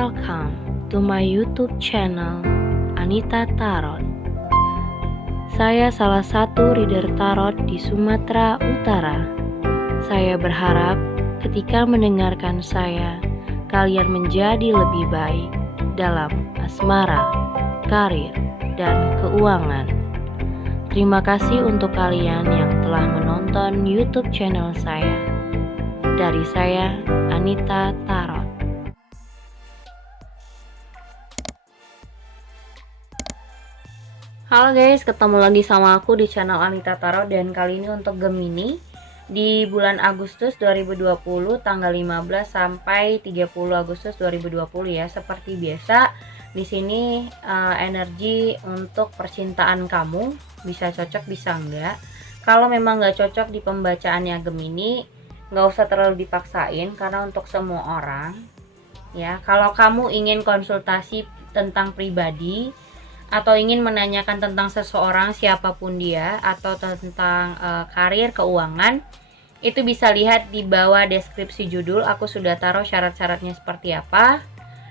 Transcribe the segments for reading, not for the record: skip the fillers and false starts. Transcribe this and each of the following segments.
welcome to my YouTube channel Anita Tarot. Saya salah satu reader tarot di Sumatera Utara. Saya berharap ketika mendengarkan saya, kalian menjadi lebih baik dalam asmara, karir, dan keuangan. Terima kasih untuk kalian yang telah menonton YouTube channel saya. Dari saya, Anita Tarot. Halo guys, ketemu lagi sama aku di channel Anita Tarot. Dan kali ini untuk Gemini di bulan Agustus 2020 tanggal 15 sampai 30 Agustus 2020 ya. Seperti biasa di sini energi untuk percintaan kamu bisa cocok bisa enggak. Kalau memang nggak cocok di pembacaannya Gemini, nggak usah terlalu dipaksain karena untuk semua orang ya. Kalau kamu ingin konsultasi tentang pribadi atau ingin menanyakan tentang seseorang siapapun dia atau tentang karir, keuangan, itu bisa lihat di bawah deskripsi judul. Aku sudah taruh syarat-syaratnya seperti apa,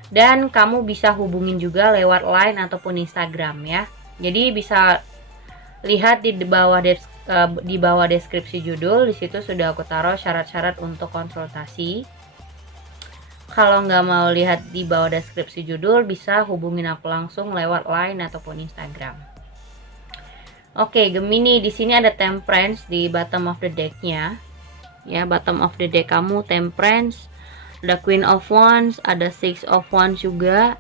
dan kamu bisa hubungin juga lewat line ataupun Instagram ya. Jadi bisa lihat di bawah deskripsi judul. Di situ sudah aku taruh syarat-syarat untuk konsultasi. Kalau nggak mau lihat di bawah deskripsi judul, bisa hubungin aku langsung lewat line ataupun Instagram. Oke, Gemini, di sini ada Temperance di bottom of the deck-nya. Ya, bottom of the deck kamu Temperance, ada Queen of Wands, ada Six of Wands juga.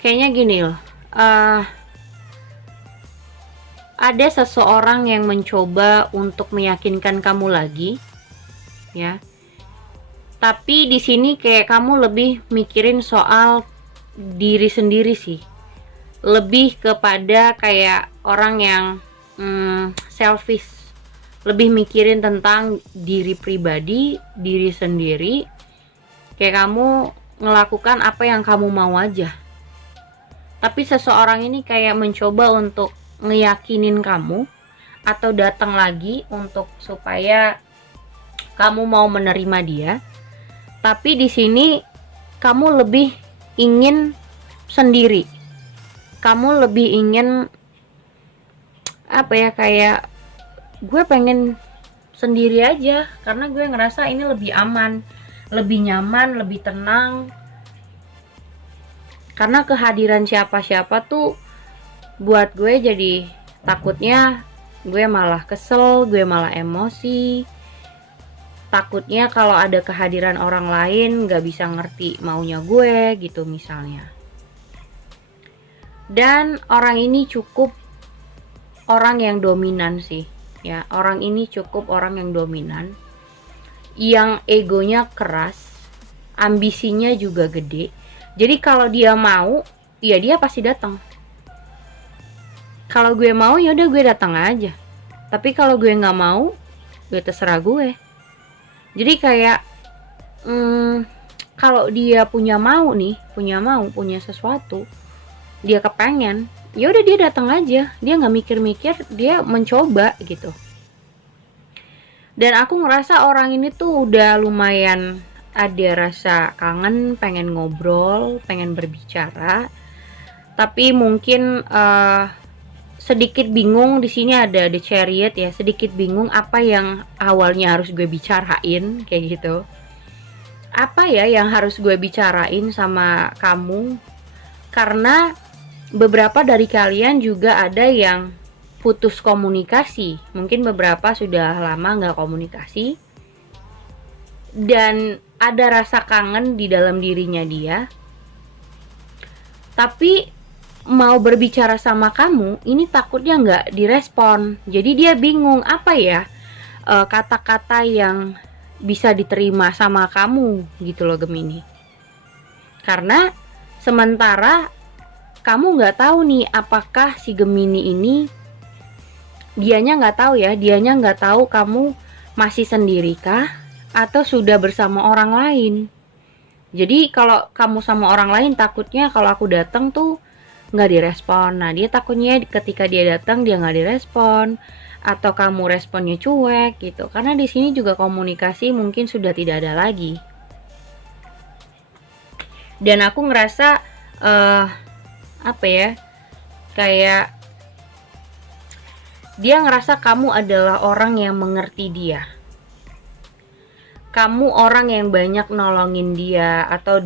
Kayaknya gini loh, ada seseorang yang mencoba untuk meyakinkan kamu lagi, ya. Tapi di sini kayak kamu lebih mikirin soal diri sendiri sih. Lebih kepada kayak orang yang selfish. Lebih mikirin tentang diri pribadi, diri sendiri. Kayak kamu ngelakukan apa yang kamu mau aja. Tapi seseorang ini kayak mencoba untuk ngeyakinin kamu atau datang lagi untuk supaya kamu mau menerima dia. Tapi di sini kamu lebih ingin sendiri. Kamu lebih ingin apa ya, kayak gue pengen sendiri aja karena gue ngerasa ini lebih aman, lebih nyaman, lebih tenang. Karena kehadiran siapa-siapa tuh buat gue jadi takutnya gue malah kesel, gue malah emosi. Takutnya kalau ada kehadiran orang lain gak bisa ngerti maunya gue gitu misalnya. Dan orang ini cukup orang yang dominan sih ya. Orang ini cukup orang yang dominan, yang egonya keras, ambisinya juga gede. Jadi kalau dia mau, ya dia pasti datang. Kalau gue mau ya udah gue datang aja. Tapi kalau gue nggak mau, ya terserah gue. Jadi kayak kalau dia punya sesuatu, dia kepengen, ya udah dia datang aja. Dia nggak mikir-mikir, dia mencoba gitu. Dan aku ngerasa orang ini tuh udah lumayan ada rasa kangen, pengen ngobrol, pengen berbicara. Tapi mungkin sedikit bingung. Di sini ada The Chariot ya, sedikit bingung apa yang awalnya harus gue bicarain kayak gitu. Apa ya yang harus gue bicarain sama kamu? Karena beberapa dari kalian juga ada yang putus komunikasi. Mungkin beberapa sudah lama nggak komunikasi. Dan ada rasa kangen di dalam dirinya dia. Tapi mau berbicara sama kamu, ini takutnya nggak direspon. Jadi dia bingung apa ya kata-kata yang bisa diterima sama kamu gitu loh Gemini. Karena sementara kamu nggak tahu nih apakah si Gemini ini dianya nggak tahu kamu masih sendirikah atau sudah bersama orang lain. Jadi kalau kamu sama orang lain, takutnya kalau aku datang tuh nggak direspon. Nah dia takutnya ketika dia datang dia nggak direspon atau kamu responnya cuek gitu. Karena di sini juga komunikasi mungkin sudah tidak ada lagi. Dan aku ngerasa apa ya, kayak dia ngerasa kamu adalah orang yang mengerti dia, kamu orang yang banyak nolongin dia, atau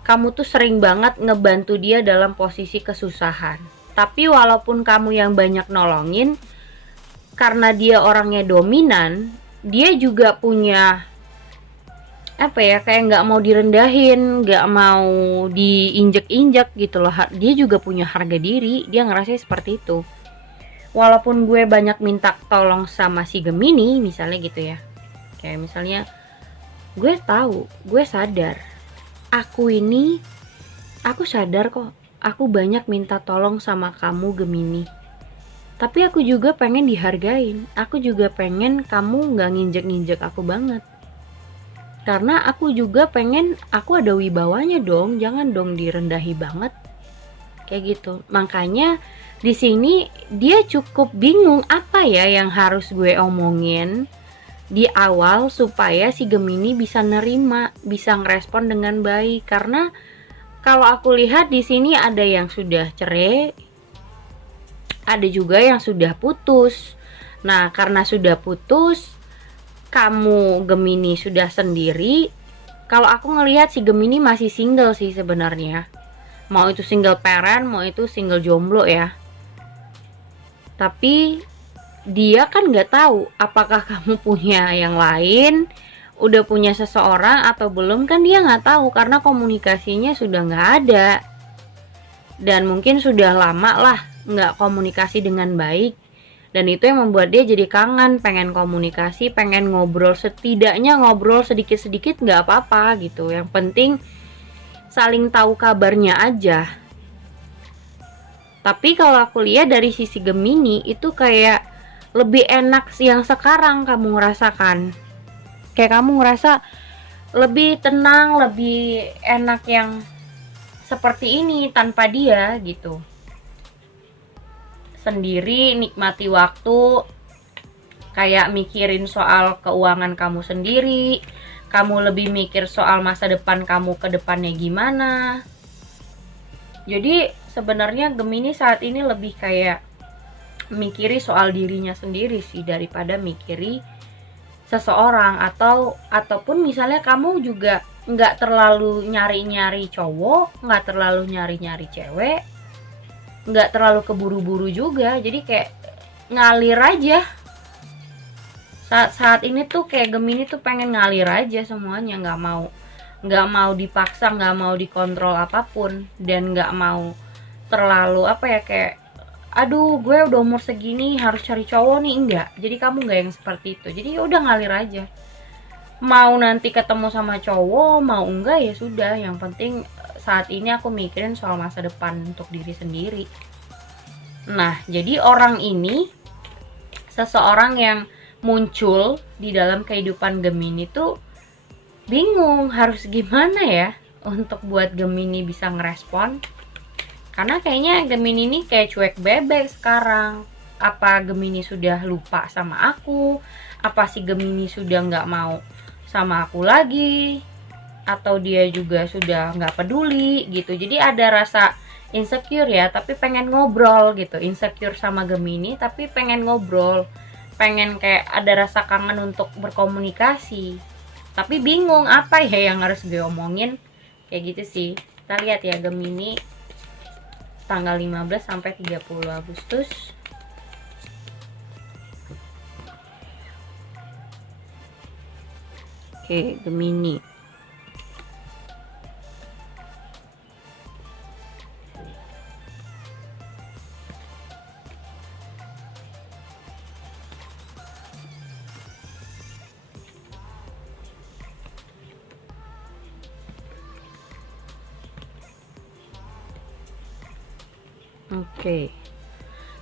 kamu tuh sering banget ngebantu dia dalam posisi kesusahan. Tapi walaupun kamu yang banyak nolongin, karena dia orangnya dominan, dia juga punya apa ya, kayak nggak mau direndahin, nggak mau diinjek-injek gitu loh. Dia juga punya harga diri, dia ngerasa seperti itu. Walaupun gue banyak minta tolong sama si Gemini misalnya gitu ya, kayak misalnya gue tahu, gue sadar, aku sadar kok, aku banyak minta tolong sama kamu Gemini, tapi aku juga pengen dihargain, aku juga pengen kamu nggak nginjek-nginjek aku banget, karena aku juga pengen aku ada wibawanya dong, jangan dong direndahi banget kayak gitu. Makanya di sini dia cukup bingung apa ya yang harus gue omongin di awal supaya si Gemini bisa nerima, bisa ngerespon dengan baik. Karena kalau aku lihat di sini ada yang sudah cerai, ada juga yang sudah putus. Nah, karena sudah putus, kamu Gemini sudah sendiri. Kalau aku ngelihat si Gemini masih single sih sebenarnya. Mau itu single parent, mau itu single jomblo ya. Tapi dia kan nggak tahu apakah kamu punya yang lain, udah punya seseorang atau belum, kan dia nggak tahu karena komunikasinya sudah nggak ada. Dan mungkin sudah lama lah nggak komunikasi dengan baik. Dan itu yang membuat dia jadi kangen, pengen komunikasi, pengen ngobrol, setidaknya ngobrol sedikit-sedikit nggak apa-apa gitu. Yang penting saling tahu kabarnya aja. Tapi kalau aku lihat dari sisi Gemini itu kayak lebih enak yang sekarang kamu ngerasakan. Kayak kamu ngerasa lebih tenang, lebih enak yang seperti ini tanpa dia gitu. Sendiri, nikmati waktu, kayak mikirin soal keuangan kamu sendiri, kamu lebih mikir soal masa depan kamu ke depannya gimana. Jadi sebenarnya Gemini saat ini lebih kayak mikiri soal dirinya sendiri sih daripada mikiri seseorang. Ataupun misalnya kamu juga nggak terlalu nyari-nyari cowok, nggak terlalu nyari-nyari cewek, nggak terlalu keburu-buru juga, jadi kayak ngalir aja. Saat ini tuh kayak Gemini tuh pengen ngalir aja semuanya, nggak mau dipaksa, nggak mau dikontrol apapun, dan nggak mau terlalu apa ya, kayak aduh gue udah umur segini harus cari cowok nih, enggak. Jadi kamu nggak yang seperti itu, jadi udah ngalir aja. Mau nanti ketemu sama cowok mau enggak ya sudah, yang penting saat ini aku mikirin soal masa depan untuk diri sendiri. Nah, jadi orang ini, seseorang yang muncul di dalam kehidupan Gemini tuh bingung harus gimana ya untuk buat Gemini bisa ngerespon. Karena kayaknya Gemini ini kayak cuek bebek sekarang. Apa Gemini sudah lupa sama aku? Apa si Gemini sudah nggak mau sama aku lagi? Atau dia juga sudah nggak peduli gitu. Jadi ada rasa insecure ya, tapi pengen ngobrol gitu. Insecure sama Gemini tapi pengen ngobrol, pengen kayak ada rasa kangen untuk berkomunikasi, tapi bingung apa ya yang harus gue omongin, kayak gitu sih. Kita lihat ya Gemini tanggal 15 sampai 30 Agustus. Oke, Gemini. Oke.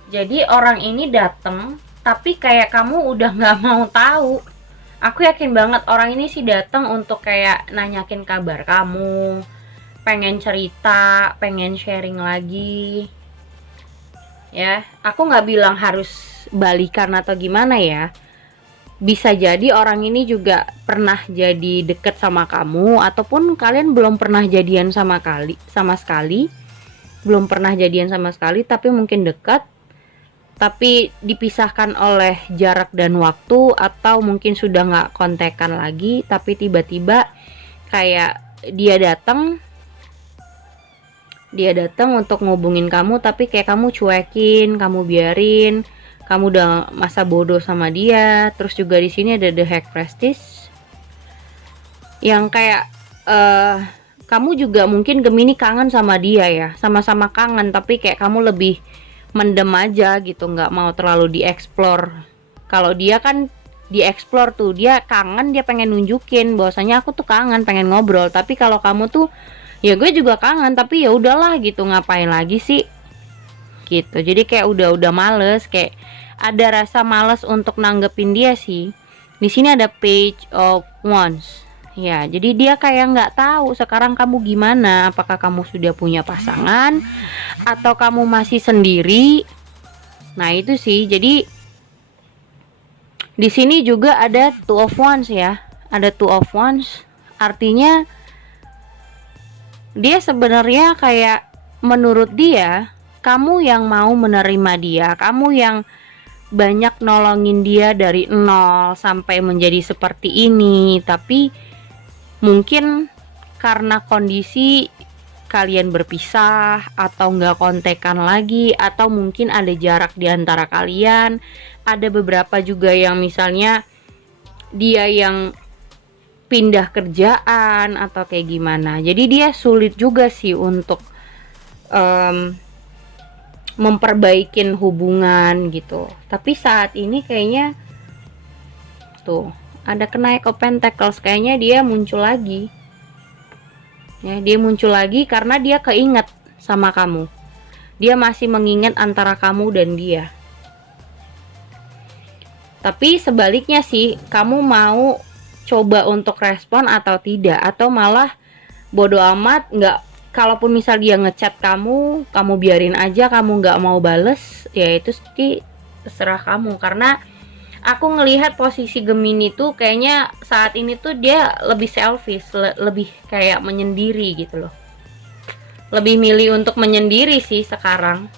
Jadi orang ini datang, tapi kayak kamu udah nggak mau tahu. Aku yakin banget orang ini sih datang untuk kayak nanyakin kabar kamu, pengen cerita, pengen sharing lagi. Ya, aku nggak bilang harus balikan atau gimana ya. bisa jadi orang ini juga pernah jadi deket sama kamu, ataupun kalian belum pernah jadian sama sekali, belum pernah jadian sama sekali, tapi mungkin dekat, tapi dipisahkan oleh jarak dan waktu, atau mungkin sudah nggak kontekan lagi, tapi tiba-tiba kayak dia datang untuk ngubungin kamu, tapi kayak kamu cuekin, kamu biarin, kamu udah masa bodoh sama dia. Terus juga di sini ada The High Priestess yang kayak kamu juga mungkin Gemini kangen sama dia ya, sama-sama kangen, tapi kayak kamu lebih mendem aja gitu, nggak mau terlalu dieksplor. Kalau dia kan dieksplor tuh, dia kangen, dia pengen nunjukin bahwasanya aku tuh kangen, pengen ngobrol. Tapi kalau kamu tuh ya gue juga kangen, tapi ya udahlah gitu, ngapain lagi sih gitu. Jadi kayak udah males, kayak ada rasa males untuk nanggepin dia sih. Di sini ada Page of Wands. Ya, jadi dia kayak nggak tahu sekarang kamu gimana. Apakah kamu sudah punya pasangan atau kamu masih sendiri? Nah, itu sih. Jadi di sini juga ada Two of Wands ya. Ada Two of Wands. Artinya dia sebenarnya kayak menurut dia kamu yang mau menerima dia, kamu yang banyak nolongin dia dari nol sampai menjadi seperti ini. Tapi mungkin karena kondisi kalian berpisah, atau nggak kontekan lagi, atau mungkin ada jarak di antara kalian. Ada beberapa juga yang misalnya dia yang pindah kerjaan atau kayak gimana. Jadi dia sulit juga sih untuk memperbaikin hubungan gitu. Tapi saat ini kayaknya tuh ada Knight of Pentacles, kayaknya dia muncul lagi ya. Dia muncul lagi karena dia keinget sama kamu, dia masih mengingat antara kamu dan dia. Tapi sebaliknya sih, kamu mau coba untuk respon atau tidak, atau malah bodo amat, nggak. Kalaupun misal dia ngechat kamu biarin aja, kamu nggak mau bales, ya itu sih terserah kamu. Karena aku ngelihat posisi Gemini tuh kayaknya saat ini tuh dia lebih selfish, lebih kayak menyendiri gitu loh. Lebih milih untuk menyendiri sih sekarang.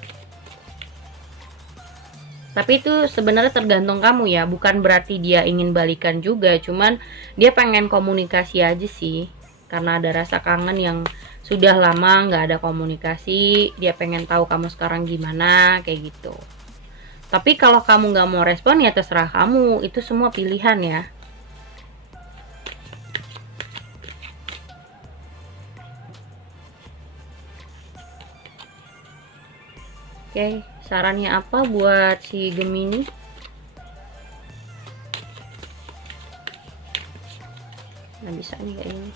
Tapi itu sebenarnya tergantung kamu ya, bukan berarti dia ingin balikan juga, cuman dia pengen komunikasi aja sih. Karena ada rasa kangen yang sudah lama nggak ada komunikasi, dia pengen tahu kamu sekarang gimana, kayak gitu. Tapi kalau kamu nggak mau respon ya terserah kamu, itu semua pilihan ya. Oke, sarannya apa buat si Gemini? Nggak bisa nih kayaknya.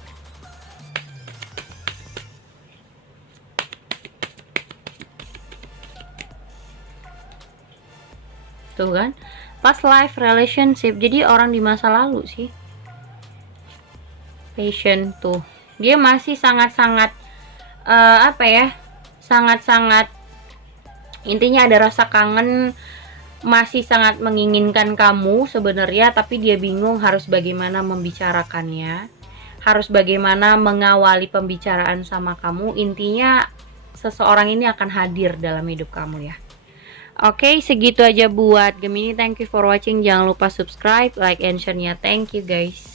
Tuh kan, past life relationship, jadi orang di masa lalu sih. Patient tuh, dia masih sangat-sangat apa ya, sangat-sangat, intinya ada rasa kangen, masih sangat menginginkan kamu sebenarnya, tapi dia bingung harus bagaimana membicarakannya, harus bagaimana mengawali pembicaraan sama kamu. Intinya seseorang ini akan hadir dalam hidup kamu ya. Oke, segitu aja buat Gemini. Thank you for watching. Jangan lupa subscribe, like, and share-nya. Thank you guys.